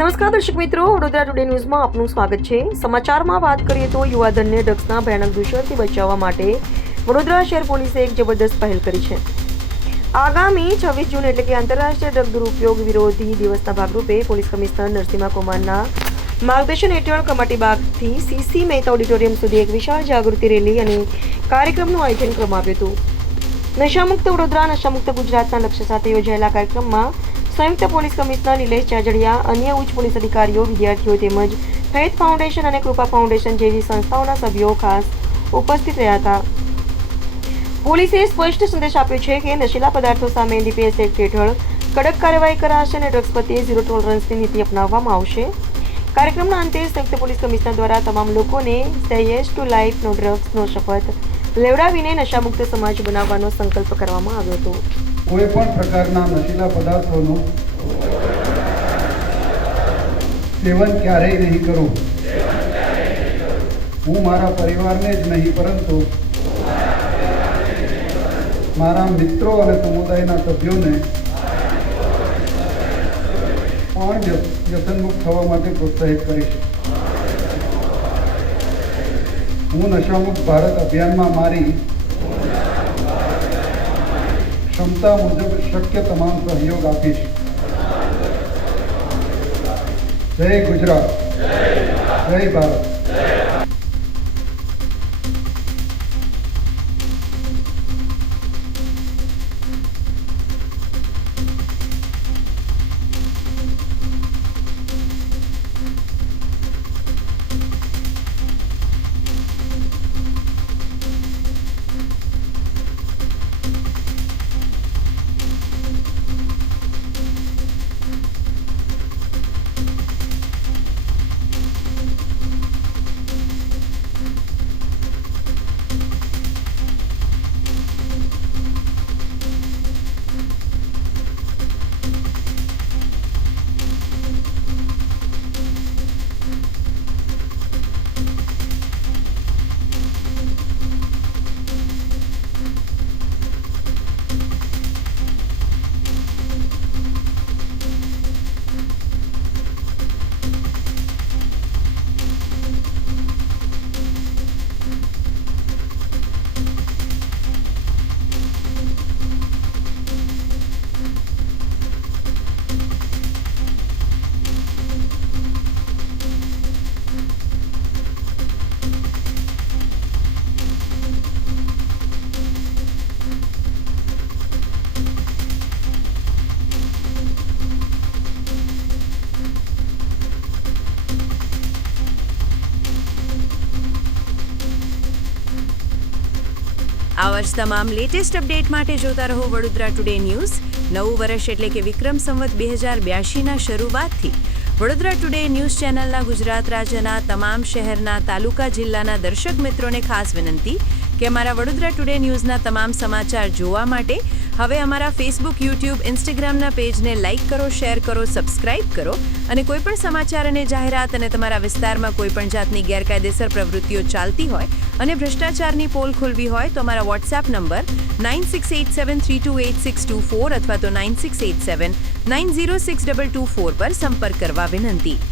નમસ્કાર દર્શક મિત્રો, વડોદરા ટુડે ન્યૂઝમાં આપનું સ્વાગત છે। સમાચારમાં વાત કરીએ તો યુવાધનને ડ્રગ્સના ભયાનક દૂષણથી બચાવવા માટે વડોદરા શહેર પોલીસે એક જબરદસ્ત પહેલ કરી છે। આગામી 26 જૂન એટલે કે આંતરરાષ્ટ્રીય ડ્રગ દુરુપયોગ વિરોધી દિવસના ભાગરૂપે પોલીસ કમિશનર નરસિંહા કુમારના માર્ગદર્શન હેઠળ કમાટીબાગથી સીસી મહેતા ઓડિટોરિયમ સુધી એક વિશાળ જાગૃતિ રેલી અને કાર્યક્રમનું આયોજન કરવામાં આવ્યું હતું। નશામુક્ત વડોદરા, નશામુક્ત ગુજરાતના લક્ષ્ય સાથે યોજાયેલા કાર્યક્રમમાં સંયુક્ત પોલીસ કમિશનર નિલેશ ચાજડિયા, અન્ય ઉચ્ચ પોલીસ અધિકારીઓ, વિદ્યાર્થીઓ તેમજ ફેથ ફાઉન્ડેશન અને કૃપા ફાઉન્ડેશન જેવી સંસ્થાઓના સભ્યો ખાસ ઉપસ્થિત રહ્યા હતા। પોલીસે સ્પષ્ટ સંદેશ આપ્યો છે કે નશીલા પદાર્થો સામે એનડીપીએસ એક્ટ હેઠળ કડક કાર્યવાહી કરાશે અને ડ્રગ્સ પ્રત્યે ઝીરો ટોલરન્સની નીતિ અપનાવવામાં આવશે। કાર્યક્રમના અંતે સંયુક્ત પોલીસ કમિશનર દ્વારા તમામ લોકોને સે યસ ટુ લાઈફ, નો ડ્રગ્સનો શપથ લેવડાવીને નશામુક્ત સમાજ બનાવવાનો સંકલ્પ કરવામાં આવ્યો હતો। કોઈ પણ પ્રકારના નશીલા પદાર્થોનું સેવન ક્યારેય નહીં કરું। હું મારા પરિવારને જ નહીં પરંતુ મારા મિત્રો અને સમુદાયના સભ્યોને પણ વ્યસનમુક્ત થવા માટે પ્રોત્સાહિત કરીશ। હું નશામુક્ત ભારત અભિયાનમાં મારી ક્ષમતા મુજબ શક્ય તમામ સહયોગ આપીશ। જય ગુજરાત, જય ભારત। આ વર્ષ તમામ લેટેસ્ટ અપડેટ માટે જોતા રહો વડોદરા ટુડે ન્યૂઝ। નવું વર્ષ એટલે કે વિક્રમ સંવત 2082ના શરૂઆતથી વડોદરા ટુડે ન્યૂઝ ચેનલના ગુજરાત રાજ્યના તમામ શહેરના, તાલુકા, જિલ્લાના દર્શક મિત્રોને ખાસ વિનંતી કે અમારા વડોદરા ટુડે ન્યૂઝના તમામ સમાચાર જોવા માટે હવે અમારા ફેસબુક, યુટ્યુબ, ઇન્સ્ટાગ્રામના પેજને લાઇક કરો, શેર કરો, સબસ્ક્રાઇબ કરો અને કોઈપણ સમાચાર અને જાહેરાત અને તમારા વિસ્તારમાં કોઈપણ જાતની ગેરકાયદેસર પ્રવૃત્તિઓ ચાલતી હોય અને ભ્રષ્ટાચારની પોલ ખોલવી હોય તો અમારા વોટ્સએપ નંબર 9687328624 અથવા તો 9687906224 પર સંપર્ક કરવા વિનંતી।